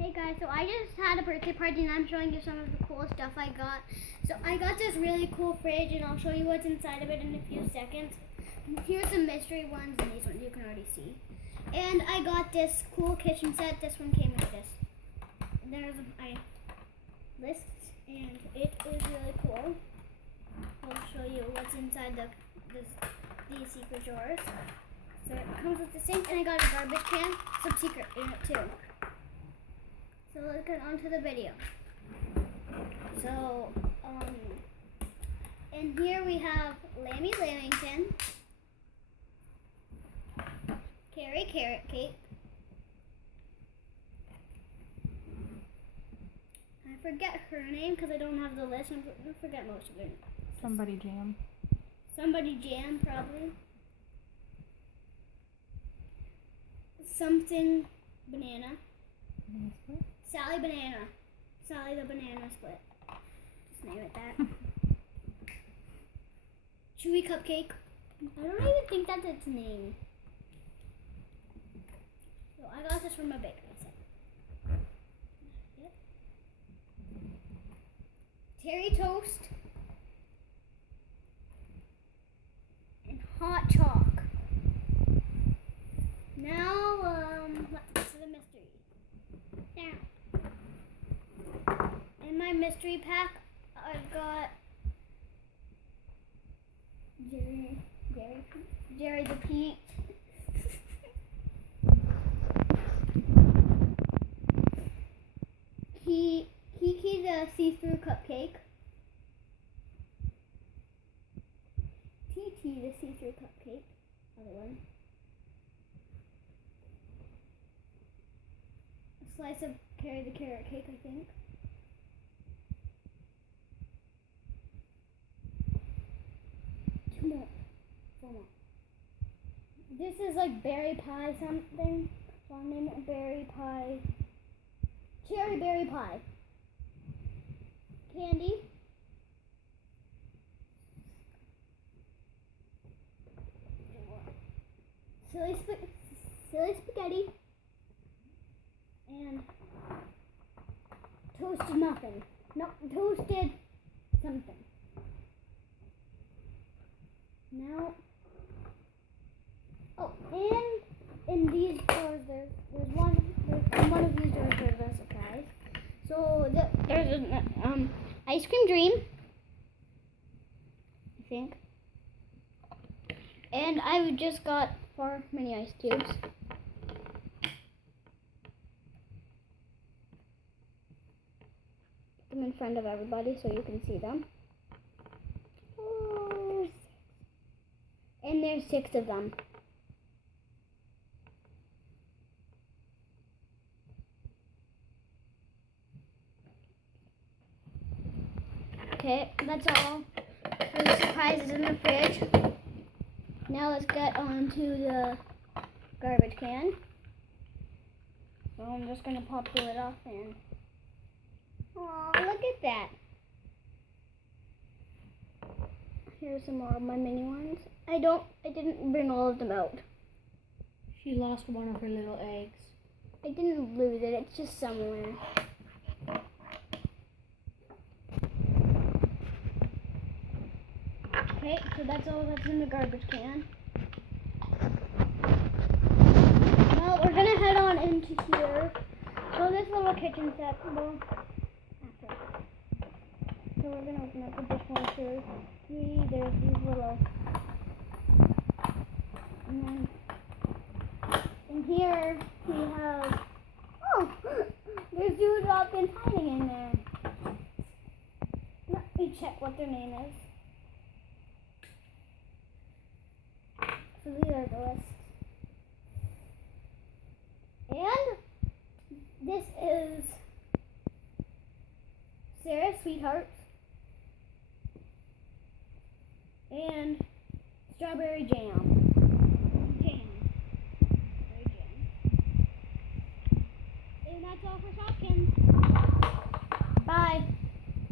Hey guys, so I just had a birthday party and I'm showing you some of the cool stuff I got. So I got this really cool fridge and I'll show you what's inside of it in a few seconds. Here's some mystery ones and these ones you can already see. And I got this cool kitchen set. This one came with this. And there's my list and it is really cool. I'll show you what's inside these secret drawers. So it comes with the sink and I got a garbage can, some secret in it too. So let's get on to the video. So, in here we have Lammy Lamington, Carrie Carrot Cake, I forget her name because I don't have the list, I forget most of her names. Somebody Jam. Somebody Jam, probably. Something Banana. Sally Banana. Sally the Banana Split. Just name it that. Chewy Cupcake. I don't even think that's its name. So I got this from a bakery set. Yep. Terry Toast. And Hot Chalk. Now, let's get to the mystery. Down. In my mystery pack, I've got Jerry the Peach. Kiki the see-through cupcake. TT the see-through cupcake. Other one. A slice of Carrie the Carrot Cake, I think. Four more. This is like berry pie something. So I'll name it berry pie. Cherry berry pie. Candy. Silly spaghetti. And toasted muffin. No, toasted something. Now, and in these drawers, there's one of these drawers there's a surprise. So there's an ice cream dream, I think, and I just got 4 mini ice cubes. Put them in front of everybody so you can see them. And there's 6 of them. Okay, that's all for the surprises in the fridge. Now let's get on to the garbage can. So I'm just going to pop the lid off and... Aw, look at that. Here's some more of my mini ones. I didn't bring all of them out. She lost one of her little eggs. I didn't lose it, it's just somewhere. Okay, so that's all that's in the garbage can. Well, we're gonna head on into here. So this little kitchen set, after. So we're gonna open up the dishwasher. See, there's these little... And then in here we have, there's Dewdrop and hiding in there. Let me check what their name is. So these are the lists. And this is Sarah Sweetheart and Strawberry Jam. And that's all for Shopkins.